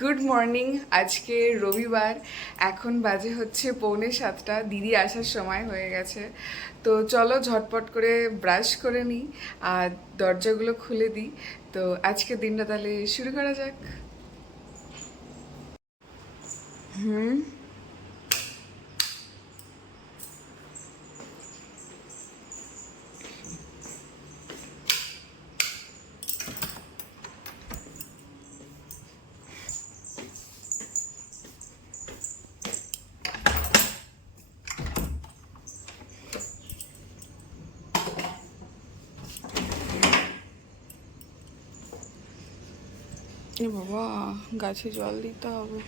Good morning. আজকে রবিবার, এখন বাজে হচ্ছে 6:45। দিদি আসার সময় হয়ে গেছে, তো চলো ঝটপট করে ব্রাশ করে নিই আর দরজাগুলো খুলে দিই। তো আজকের দিনটা তাহলে শুরু করা যাক। এ বাবা, গাছে জল দিতে হবে।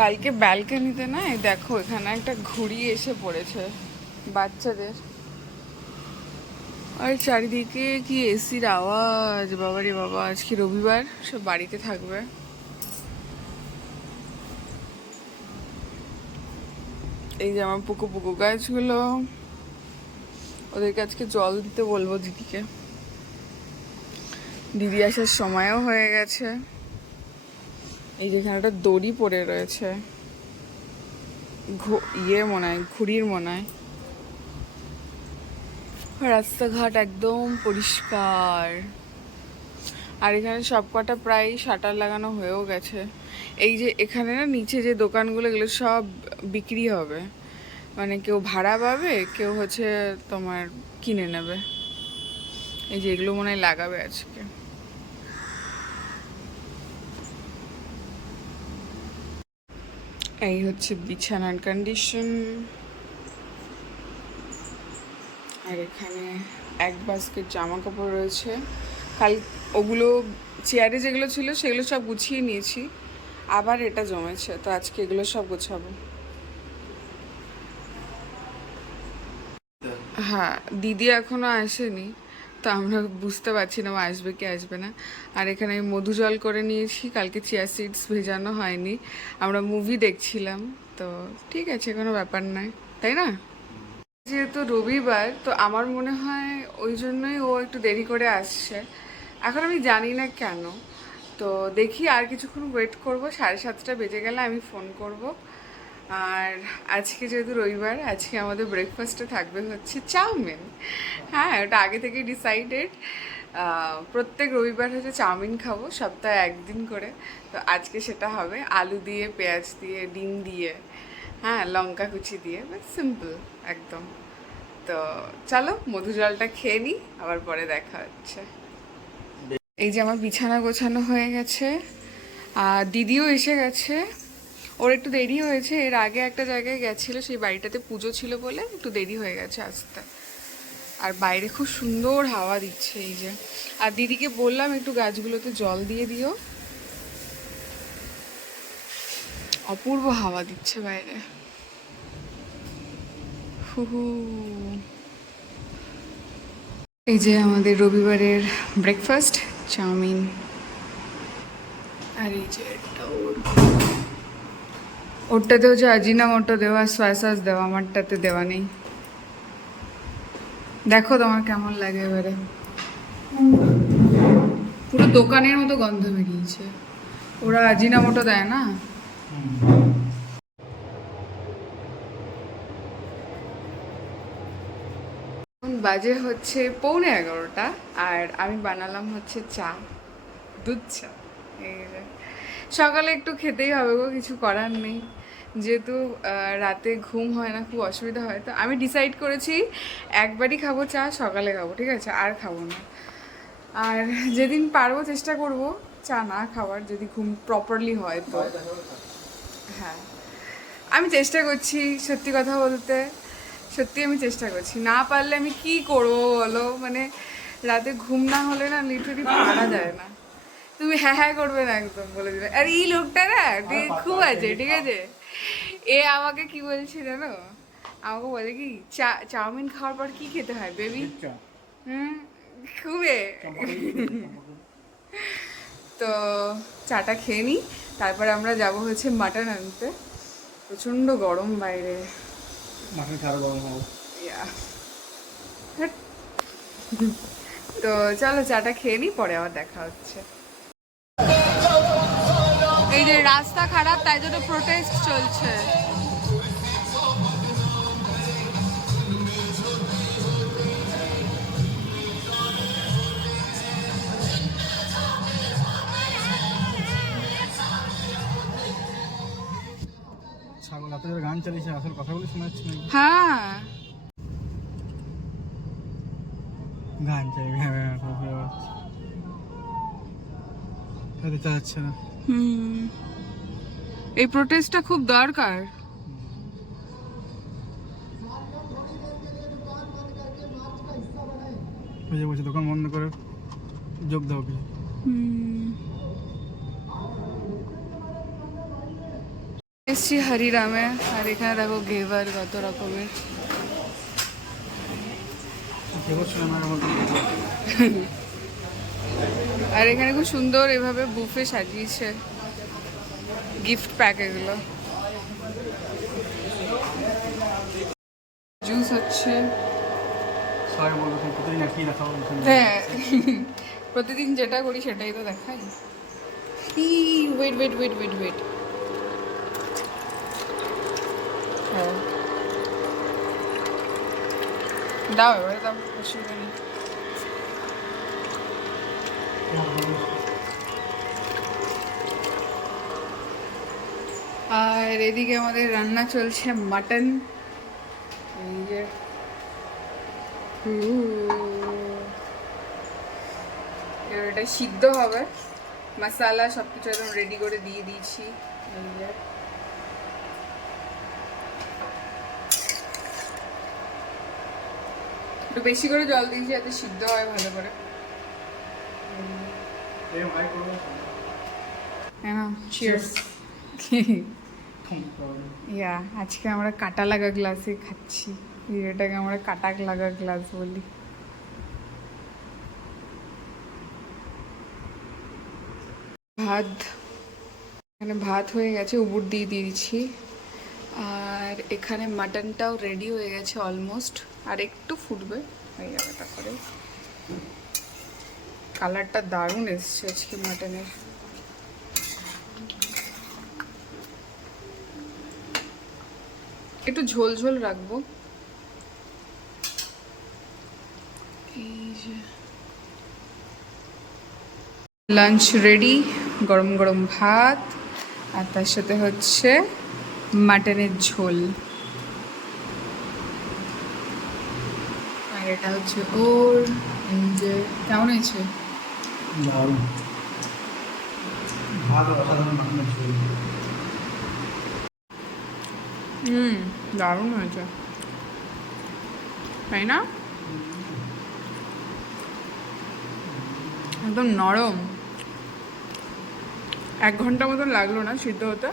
কালকে ব্যালকনিতে না, এই দেখো এখানে একটা ঘুড়ি এসে পড়েছে বাচ্চাদের। আর চারিদিকে কি এসির আওয়াজ! বাবারে বাবা, আজকে রবিবার, সব বাড়িতে থাকবে। এই যে আমার পুকু পুকু গাছগুলো, ওদেরকে আজকে জল দিতে বলবো দিদিকে। দিদি আসার সময়ও হয়ে গেছে। এই যেখানে একটা দড়ি পড়ে রয়েছে, মনে হয় ঘুড়ির মনে হয়। রাস্তাঘাট একদম পরিষ্কার, আর এখানে সবকটা প্রায় শাটার লাগানো হয়েও গেছে। এই যে এখানে না নিচে যে দোকানগুলো, এগুলো সব বিক্রি হবে, মানে কেউ ভাড়া পাবে, কেউ হচ্ছে তোমার কিনে নেবে। এই যে এগুলো মনে হয় লাগাবে আজকে। এই হচ্ছে বিছানার কন্ডিশন। আর এখানে এক বাস্কেট জামা কাপড় রয়েছে। কাল ওগুলো চেয়ারে যেগুলো ছিল সেগুলো সব গুছিয়ে নিয়েছি, আবার এটা জমেছে, তো আজকে এগুলো সব গোছাবো। হ্যাঁ, দিদি এখনো আসেনি, তো আমরা বুঝতে পারছি না ও আসবে কি আসবে না। আর এখানে আমি মধু জল করে নিয়েছি, কালকে চিয়া সিডস ভেজানো হয়নি, আমরা মুভি দেখছিলাম, তো ঠিক আছে, কোনো ব্যাপার নয়, তাই না? যেহেতু রবিবার, তো আমার মনে হয় ওই জন্যই ও একটু দেরি করে আসছে। এখন আমি জানি না কেন, তো দেখি আর কিছুক্ষণ ওয়েট করব, 7:30 বেজে গেলে আমি ফোন করব। আর আজকে যেহেতু রবিবার, আজকে আমাদের ব্রেকফাস্টে থাকবে হচ্ছে চাউমিন। হ্যাঁ, ওটা আগে থেকে ডিসাইডেড। প্রত্যেক রবিবার হচ্ছে চাউমিন খাবো, সপ্তাহে একদিন করে। তো আজকে সেটা হবে আলু দিয়ে, পেঁয়াজ দিয়ে, ডিম দিয়ে, হ্যাঁ, লঙ্কা কুচি দিয়ে, সিম্পল একদম। তো চলো মধু জলটা খেয়ে নিই, আবার পরে দেখা হচ্ছে। এই যে আমার বিছানা গোছানো হয়ে গেছে, আর দিদিও এসে গেছে। ওর একটু দেরি হয়েছে, এর আগে একটা জায়গায় গেছিলো, সেই বাড়িটাতে পুজো ছিল বলে একটু দেরি হয়ে গেছে আসতে। আর বাইরে খুব সুন্দর হাওয়া দিচ্ছে এই যে। আর দিদিকে বললাম একটু গাছগুলোতে জল দিয়ে দিও, অপূর্ব হাওয়া দিচ্ছে বাইরে। হু। এই যে আমাদের রবিবারের ব্রেকফাস্ট, চাউমিন। আর এই যে ওরটাতেও যে আজিনামোটো দেওয়া, সয়া সস দেওয়া, আমারটাতে দেওয়া নেই। দেখো তোমার কেমন লাগে এবারে। পুরো দোকানের মতো গন্ধ বেরিয়েছে, ওরা আজিনামোটো দেয় না। এখন বাজে হচ্ছে 11:15, আর আমি বানালাম হচ্ছে চা, দুধ চা। এই যে সকালে একটু খেতেই হবে গো, কিছু করার নেই। যেহেতু রাতে ঘুম হয় না, খুব অসুবিধা হয়, তো আমি ডিসাইড করেছি একবারই খাবো চা, সকালে খাবো, ঠিক আছে, আর খাবো না। আর যেদিন পারবো চেষ্টা করব চা না খাওয়ার, যদি ঘুম প্রপারলি হয় তো। হ্যাঁ, আমি চেষ্টা করছি, সত্যি কথা বলতে সত্যি আমি চেষ্টা করছি। না পারলে আমি কি করবো বলো, মানে রাতে ঘুম না হলে না লিটারালি পারা যায় না। তুমি হ্যাঁ হ্যাঁ করবে না, একদম বলে দিবে। আর এই লোকটা না খুব আছে, ঠিক আছে, এ আমাকে কি বলছে জানো, আমাকে বলে কি চাউমিন খাওয়ার পর কি খেতে হয় বেবি? হুম, খুবই। তো চাটা খেয়ে নিই, তারপরে আমরা যাব হচ্ছে মাটন আনতে। প্রচণ্ড গরম বাইরে। মাটন খাওয়ার গরম হবে। ইয়া, তো চলো চাটা খেয়ে নি, পরে আবার দেখা হচ্ছে। এই যে রাস্তা খারাপ তাই জন্য প্রোটেস্ট চলছে। ছাগল এত জোরে গান চালিয়েছে, আসল কথাগুলো শোনা যাচ্ছে না। হ্যাঁ গান চালিয়ে যাচ্ছে না। এই প্রোটেস্টটা খুব দরকার। বুঝে বলছে দোকান বন্ধ করে যোগ দাও কি। এসছি হরিরামে, আর এখানে দেখো ঘেভার কত রকমের। আর এখানে খুব সুন্দর এভাবে বুফে সাজিয়েছে, গিফট প্যাক এগুলো। জুস হচ্ছে। সবাই বলবো তুমি প্রতিদিন একই দেখাবো। হ্যাঁ প্রতিদিন যেটা করি সেটাই তো দেখাই। Wait wait wait wait wait, হ্যাঁ দাও এবারে দাও, অসুবিধা নেই। আর এদিকে আমাদের রান্না চলছে মাটন। এই যে এবার এটা সিদ্ধ হবে, মশলা সবকিছু একদম রেডি করে দিয়ে দিয়েছি। এই যে একটু বেশি করে জল দিয়েছি যাতে সিদ্ধ হয় ভালো করে। চিয়ার্স। ইয়া আজকে আমরা কাটা লাগা গ্লাসে খাচ্ছি, এটাকে আমরা কাটা লাগা গ্লাস বলি। ভাত, এখানে ভাত হয়ে গেছে, উবুর দিয়ে দিয়েছি। আর এখানে মাটনটাও রেডি হয়ে গেছে অলমোস্ট, আর একটু ফুটবে, হয়ে যাবে তারপরে। কালারটা দারুণ এসছে আজকে মাটনের। একটু ঝোল ঝোল রাখবো। এই যে লাঞ্চ রেডি, গরম গরম ভাত, আর তার সাথে হচ্ছে মাটনের ঝোল। আর এটা হচ্ছে ওর। এই যে কেমন হয়েছে? দারুণ ভালো, অসাধারণ মাটনের ঝোল। দারুণ হয়েছে তাই না? একদম নরম। 1 ঘন্টা মতন লাগলো না সিদ্ধ হতে।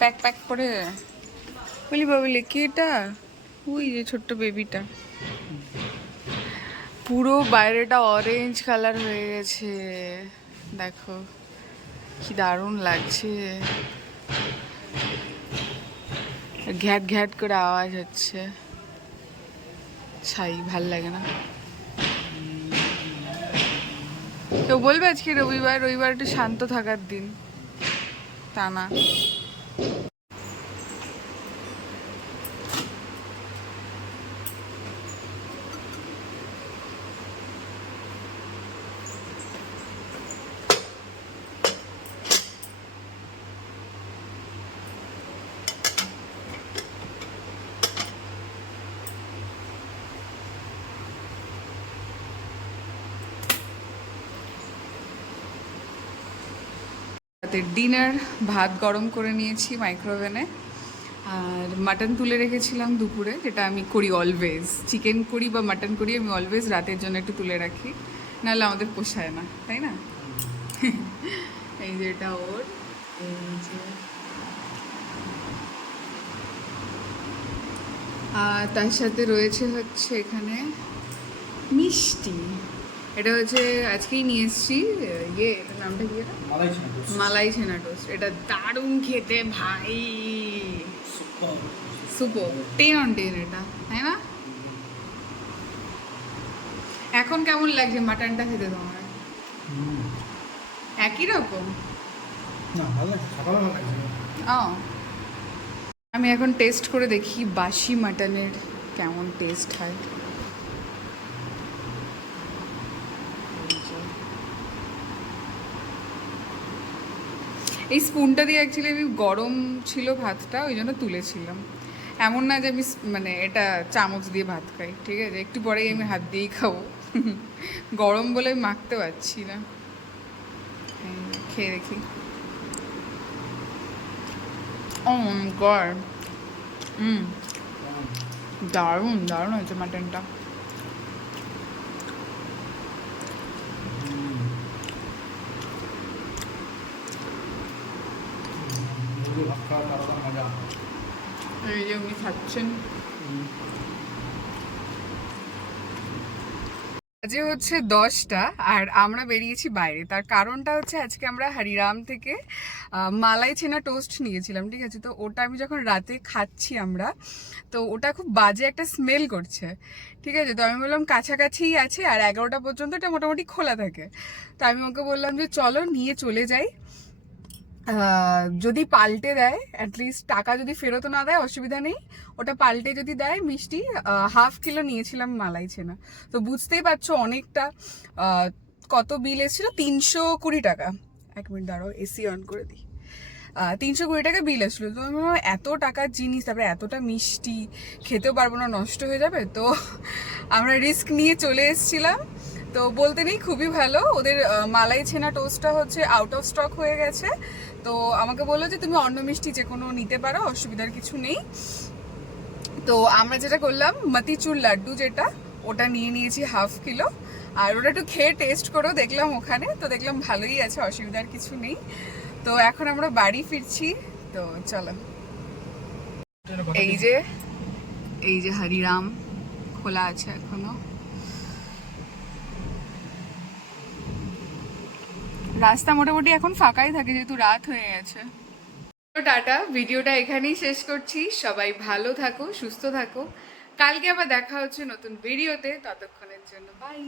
প্যাক প্যাক করে বলি বাবলি কি এটা? ওই যে ছোট্ট বেবিটা, পুরো বাইরেটা অরেঞ্জ কালার হয়ে গেছে, দেখো কি দারুণ লাগছে। ঘ্যাট ঘ্যাট করে আওয়াজ হচ্ছে, ছাই ভাল লাগে না। তো বলবে আজকে রবিবার, রবিবার একটু শান্ত থাকার দিন, তা না। রাতের ডিনার। ভাত গরম করে নিয়েছি মাইক্রোওভেনে, আর মাটন তুলে রেখেছিলাম দুপুরে, যেটা আমি করি অলওয়েজ। চিকেন করি বা মাটন করি, আমি অলওয়েজ রাতের জন্য একটু তুলে রাখি, নাহলে আমাদের পোষায় না, তাই না? এই যে এটা ওর, এই যে, আর তার সাথে রয়েছে হচ্ছে এখানে মিষ্টি। এটা হচ্ছে আজকেই নিয়ে এসেছি, এটার নামটা কি? এটা মালাই ছিল মালাই ছেনা টোস্ট। এটা দারুণ খেতে ভাই, সুপার 10 on 10 এটা, তাই না? এখন কেমন লাগছে মাটনটা খেতে তোমার? একই রকম? না, ভালো লাগছে, সকালে ভালো লাগছে। ও, আমি এখন টেস্ট করে দেখি বাসি মাটনের কেমন টেস্ট হয়। এই স্পুনটা দিয়ে অ্যাকচুয়ালি আমি, গরম ছিল ভাতটা, ওই জন্য তুলেছিলাম। এমন না যে আমি মানে এটা চামচ দিয়ে ভাত খাই, ঠিক আছে? একটু পরেই আমি হাত দিয়েই খাবো। গরম বলে আমি মাখতে পারছি না। খেয়ে দেখি। ও গড, দারুণ দারুণ হয়েছে মাটনটা। মুরগি ভাত খাওয়ার আলাদা মজা। এই যে উনি খাচ্ছেন। আজকে হচ্ছে 10টা, আর আমরা বেরিয়েছি বাইরে। তার কারণটা হচ্ছে আজকে আমরা হরিরাম থেকে মালাই ছেনা টোস্ট নিয়েছিলাম, ঠিক আছে? তো ওটা আমি যখন রাতে খাচ্ছি আমরা, তো ওটা খুব বাজে একটা স্মেল করছে, ঠিক আছে? তো আমি বললাম কাছাকাছিই আছে, আর 11টা পর্যন্ত এটা মোটামুটি খোলা থাকে। তো আমি ওকে বললাম যে চলো নিয়ে চলে যাই, যদি পাল্টে দেয়, অ্যাটলিস্ট টাকা যদি ফেরতও না দেয় অসুবিধা নেই, ওটা পাল্টে যদি দেয় মিষ্টি। 1/2 কিলো নিয়েছিলাম মালাই ছেনা, তো বুঝতেই পারছো অনেকটা। কত বিল এসেছিল? 320 টাকা। 1 মিনিট দাঁড়াও, এসি অন করে দিই। 320 টাকা বিল এসেছিলো। তো আমি ভাবলাম এত টাকার জিনিস, তারপরে এতটা মিষ্টি, খেতেও পারবো না, নষ্ট হয়ে যাবে। তো আমরা রিস্ক নিয়ে চলে এসেছিলাম। তো বলতে নেই, খুবই ভালো। ওদের মালাই ছেনা টোস্টটা হচ্ছে আউট অফ স্টক হয়ে গেছে। তো আমাকে বললো যে তুমি অন্য মিষ্টি যে কোনো নিতে পারো, অসুবিধার কিছু নেই। তো আমরা যেটা করলাম, মতিচুর লাড্ডু যেটা, ওটা নিয়ে নিয়েছি 1/2 কিলো। আর ওটা একটু খেয়ে টেস্ট করেও দেখলাম ওখানে, তো দেখলাম ভালোই আছে, অসুবিধার কিছু নেই। তো এখন আমরা বাড়ি ফিরছি। তো চলো, এই যে হরিরাম খোলা আছে এখনো। রাস্তা মোটামুটি এখন ফাঁকাই থাকে, যেহেতু রাত হয়ে গেছে। টাটা, ভিডিওটা এখানেই শেষ করছি। সবাই ভালো থাকো, সুস্থ থাকো। কালকে আবার দেখা হচ্ছে নতুন ভিডিওতে, ততক্ষণের জন্য বাই।